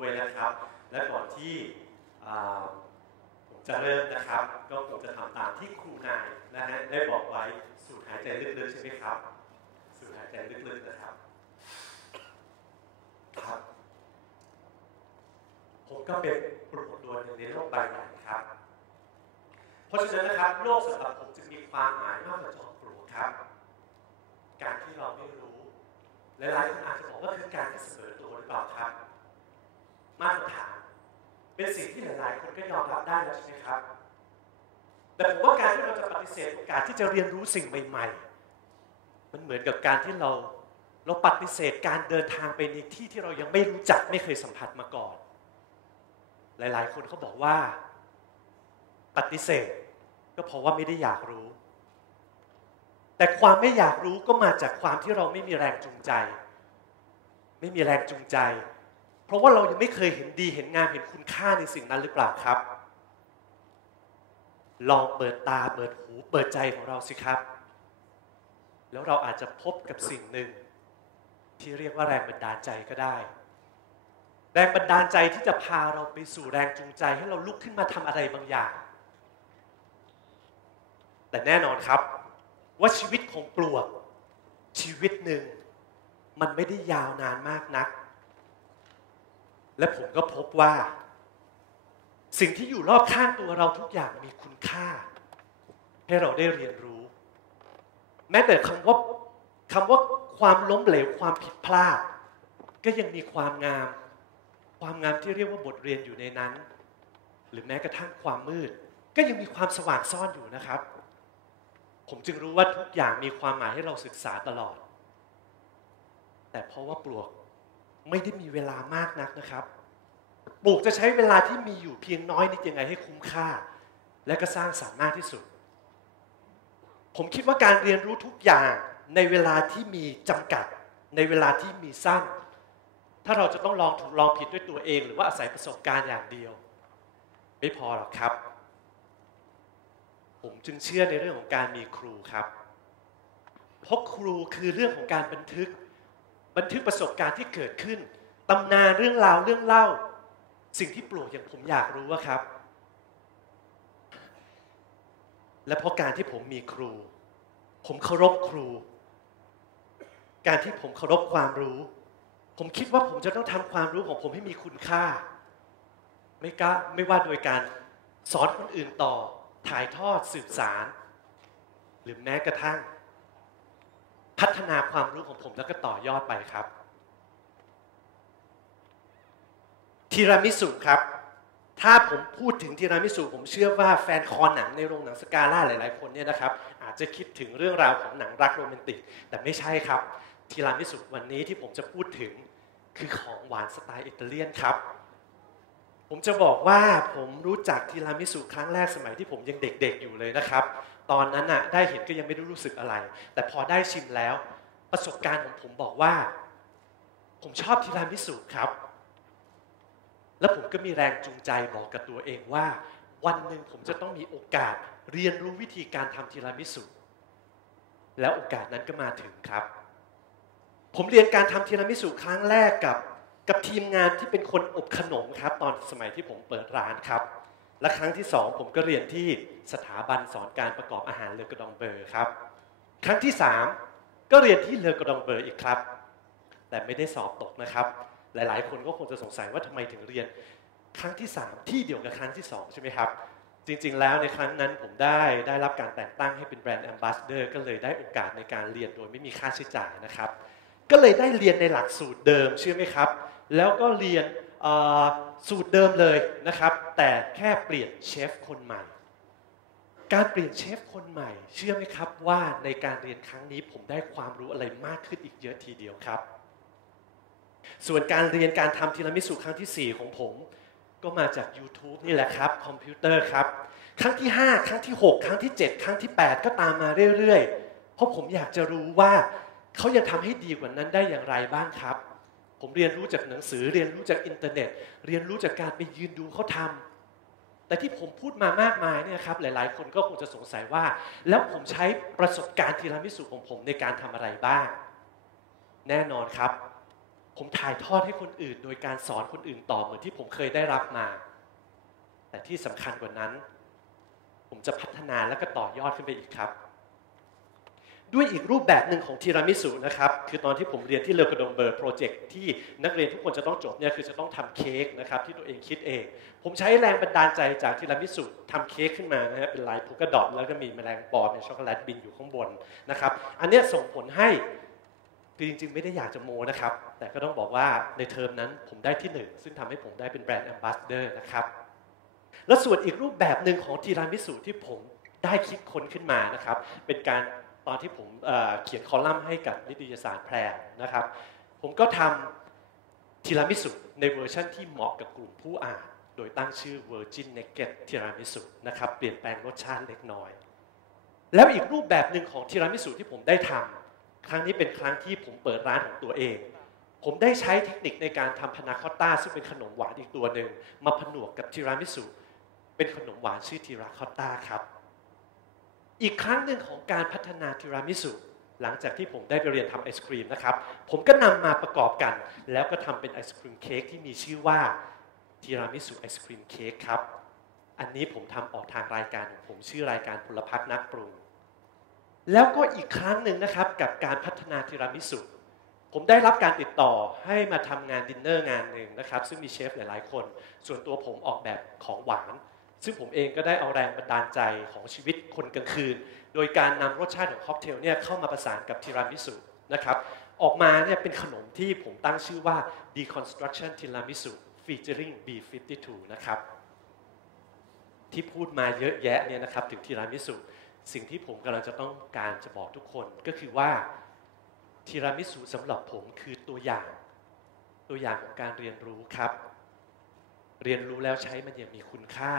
ด้วยนะครับ และก่อนที่ผมจะเริ่มนะครับ ก็คงจะทำตามที่ครูนายนะฮะได้บอกไว้สูดหายใจลึกๆใช่ไหมครับ สูดหายใจลึกๆนะครับครับผมก็เป็นปลุกดวหนึ่งในโลกใบใหญ่ครับ เพราะฉะนั้นนะครับโลกสำหรับผมจึงมีความหมายมากกว่าจอมปลวกครับ การที่เราไม่รู้ หลายๆคนอาจจะบอกว่าคือการเสมอตัวหรือเปล่าครับ มาตรฐานเป็นสิ่งที่หลายๆคนก็ยอมรับได้แล้วใช่ไหมครับ แต่ผมว่าการที่เราจะปฏิเสธโอกาสที่จะเรียนรู้สิ่งใหม่ ๆ มันเหมือนกับการที่เราเราปฏิเสธการเดินทางไปในที่ที่เรายังไม่รู้จักไม่เคยสัมผัสมาก่อน หลายๆ คนเขาบอกว่า ปฏิเสธ ก็เพราะว่าไม่ได้อยากรู้ แต่ความไม่อยากรู้ก็มาจากความที่เราไม่มีแรงจูงใจ ไม่มีแรงจูงใจ เพราะว่าเรายังไม่เคยเห็นดีเห็นงามเห็นคุณค่าในสิ่งนั้นหรือเปล่าครับ ลองเปิดตาเปิดหูเปิดใจของเราสิครับ แล้วเราอาจจะพบกับสิ่งหนึ่ง ที่เรียกว่าแรงบันดาลใจก็ได้ แรงบันดาลใจที่จะพาเราไปสู่แรงจูงใจ ให้เราลุกขึ้นมาทำอะไรบางอย่าง แต่แน่นอนครับว่าชีวิตของปลวกชีวิตหนึ่งมันไม่ได้ยาวนานมากนัก และผมก็พบว่า สิ่งที่อยู่รอบข้างตัวเราทุกอย่างมีคุณค่า ให้เราได้เรียนรู้ แม้แต่คำว่าคำว่าความล้มเหลวความผิดพลาด ก็ยังมีความงาม ความงามที่เรียกว่าบทเรียนอยู่ในนั้น หรือแม้กระทั่งความมืด ก็ยังมีความสว่างซ่อนอยู่นะครับ ผมจึงรู้ว่าทุกอย่างมีความหมายให้เราศึกษาตลอด แต่เพราะว่าปลวก ไม่ได้มีเวลามากนักนะครับ ปลูกจะใช้เวลาที่มีอยู่เพียงน้อยนิดยังไงให้คุ้มค่า และก็สร้างสรรค์มากที่สุด ผมคิดว่าการเรียนรู้ทุกอย่างในเวลาที่มีจำกัด ในเวลาที่มีสั้น ถ้าเราจะต้องลองถูกลองผิดด้วยตัวเอง หรือว่าอาศัยประสบการณ์อย่างเดียว ไม่พอหรอกครับ ผมจึงเชื่อในเรื่องของการมีครูครับเพราะครูคือเรื่องของการบันทึก บันทึกประสบการณ์ที่เกิดขึ้นตำนานเรื่องราวเรื่องเล่า สิ่งที่ปลวกอย่างผมอยากรู้ว่าครับ และเพราะการที่ผมมีครู ผมเคารพครู การที่ผมเคารพความรู้ ผมคิดว่าผมจะต้องทำความรู้ของผมให้มีคุณค่า ไม่กล้าไม่ว่าโดยการสอนคนอื่นต่อ ถ่ายทอดสืบสาร หรือแม้กระทั่ง พัฒนาความรู้ของผมแล้วก็ต่อยอดไปครับทีรามิสุครับ ถ้าผมพูดถึงทีรามิสุผมเชื่อว่าแฟนคอนหนังในโรงหนังสกาล่าหลาย ๆ คนเนี่ยนะครับ อาจจะคิดถึงเรื่องราวของหนังรักโรแมนติก แต่ไม่ใช่ครับทีรามิสุวันนี้ที่ผมจะพูดถึงคือของหวานสไตล์อิตาเลียนครับ ผมจะบอกว่าผมรู้จักทีรามิสุครั้งแรกสมัยที่ผมยังเด็กๆอยู่เลยนะครับ ตอนนั้นน่ะได้เห็นก็ยังไม่ได้รู้สึกอะไร แต่พอได้ชิมแล้ว ประสบการณ์ของผมบอกว่า ผมชอบทีรามิสุครับ แล้วผมก็มีแรงจูงใจบอกกับตัวเองว่า วันหนึ่งผมจะต้องมีโอกาสเรียนรู้วิธีการทำทีรามิสุแล้วโอกาสนั้นก็มาถึงครับ ผมเรียนการทำทีรามิสุครั้งแรกกับ กับทีมงานที่เป็นคนอบขนมครับ ตอนสมัยที่ผมเปิดร้านครับ และครั้งที่สองผมก็เรียนที่สถาบันสอนการประกอบอาหารเลอกระดองเบอร์ครับ ครั้งที่สามก็เรียนที่เลอกระดองเบอร์อีกครับ แต่ไม่ได้สอบตกนะครับ หลายๆ คนก็คงจะสงสัยว่าทำไมถึงเรียน ครั้งที่ 3 ที่เดียวกับครั้งที่ 2 ใช่ไหมครับ จริงๆ แล้วในครั้งนั้นผมได้ได้รับการแต่งตั้งให้เป็นแบรนด์แอมบาสเดอร์ก็เลยได้โอกาสในการเรียนโดยไม่มีค่าใช้จ่ายนะครับก็เลยได้เรียนในหลักสูตรเดิมเชื่อไหมครับ แล้วก็เรียนสูตรเดิมเลยนะครับ แต่แค่เปลี่ยนเชฟคนใหม่ การเปลี่ยนเชฟคนใหม่ เชื่อไหมครับว่าในการเรียนครั้งนี้ผมได้ความรู้อะไรมากขึ้นอีกเยอะทีเดียวครับ ส่วนการเรียนการทำทีรามิสุครั้งที่ 4 ของผม ก็มาจาก YouTube นี่แหละครับ คอมพิวเตอร์ครับ ครั้งที่ 5 ครั้งที่ 6 ครั้งที่ 7 ครั้งที่ 8 ก็ตามมาเรื่อยๆ เพราะผมอยากจะรู้ว่าเขายังทำให้ดีกว่านั้นได้อย่างไรบ้างครับ ผมเรียนรู้จากหนังสือเรียนรู้จากอินเทอร์เน็ต เรียนรู้จากการไปยืนดูเขาทำแต่ที่ผมพูดมามากมายเนี่ยครับหลายๆ คนก็คงจะสงสัยว่า แล้วผมใช้ประสบการณ์ทีรามิสุของผมในการทำอะไรบ้าง แน่นอนครับ ผมถ่ายทอดให้คนอื่น โดยการสอนคนอื่นต่อเหมือนที่ผมเคยได้รับมา แต่ที่สำคัญกว่านั้น ผมจะพัฒนาและก็ต่อยอดขึ้นไปอีกครับ ด้วยอีกรูปแบบหนึ่งของทีรามิสุนะครับคือตอนที่ผมเรียนที่เลอกระดงเบอร์โปรเจกต์ที่นักเรียนทุกคนจะต้องจบเนี่ยคือจะต้องทำเค้กนะครับที่ตัวเองคิดเอง ผมใช้แรงบันดาลใจจากทีรามิสุทำเค้กขึ้นมานะฮะเป็นลายพุกกระดอทแล้วก็มีแมลงปอในช็อกโกแลตบินอยู่ข้างบนนะครับอันนี้ส่งผลให้คือจริงๆ ไม่ได้อยากจะโมนะครับแต่ก็ต้องบอกว่าในเทอมนั้นผมได้ที่หนึ่งซึ่งทำให้ผมได้เป็นแบรนด์แอมบาสเดอร์นะครับและส่วนอีกรูปแบบหนึ่งของทีรามิสุที่ผมได้คิดค้นขึ้นมานะครับเป็นการ ตอนที่ผมเขียนคอลัมน์ให้กับนิตยสารแพรนะครับ ผมก็ทำทีรามิสุในเวอร์ชันที่เหมาะกับกลุ่มผู้อ่าน โดยตั้งชื่อ Virgin Naked Tiramisu นะครับ เปลี่ยนแปลงรสชาติเล็กน้อย แล้วอีกรูปแบบหนึ่งของทีรามิสุที่ผมได้ทำครั้งนี้เป็นครั้งที่ผมเปิดร้านของตัวเอง ผมได้ใช้เทคนิคในการทำพานาคอตต้าซึ่งเป็นขนมหวานอีกตัวหนึ่งมาผนวกกับทีรามิสุเป็นขนมหวานชื่อทีราคอตต้าครับ อีกครั้งหนึ่งของการพัฒนาทีรามิสุหลังจากที่ผมได้ไปเรียนทำไอศครีมนะครับ ผมก็นำมาประกอบกัน แล้วก็ทำเป็นไอศครีมเค้กที่มีชื่อว่าทีรามิสุไอศครีมเค้กครับ อันนี้ผมทำออกทางรายการของผมชื่อรายการพลพักนักปรุง แล้วก็อีกครั้งหนึ่งนะครับกับการพัฒนาทีรามิสุผมได้รับการติดต่อให้มาทำงานดินเนอร์งานหนึ่งนะครับ ซึ่งมีเชฟหลายๆ คน ส่วนตัวผมออกแบบของหวาน ซึ่งผมเองก็ได้เอาแรงบันดาลใจของชีวิตคนกลางคืน โดยการนำรสชาติของค็อกเทลเนี่ยเข้ามาประสานกับทีรามิสุนะครับออกมาเนี่ยเป็นขนมที่ผมตั้งชื่อว่า deconstruction tiramisu featuring B52 นะครับที่พูดมาเยอะแยะเนี่ยนะครับถึงทีรามิสุสิ่งที่ผมกำลังจะต้องการจะบอกทุกคนก็คือว่าทีรามิสุสำหรับผมคือตัวอย่าง ตัวอย่างของการเรียนรู้ครับ เรียนรู้แล้วใช้มันอย่างมีคุณค่า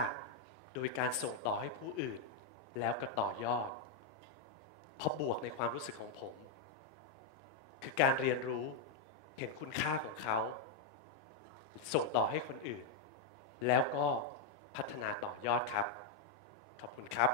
โดยการส่งต่อให้ผู้อื่น แล้วก็ต่อยอด เพราะบวกในความรู้สึกของผม คือการเรียนรู้เห็นคุณค่าของเขา ส่งต่อให้คนอื่น แล้วก็พัฒนาต่อยอดครับ ขอบคุณครับ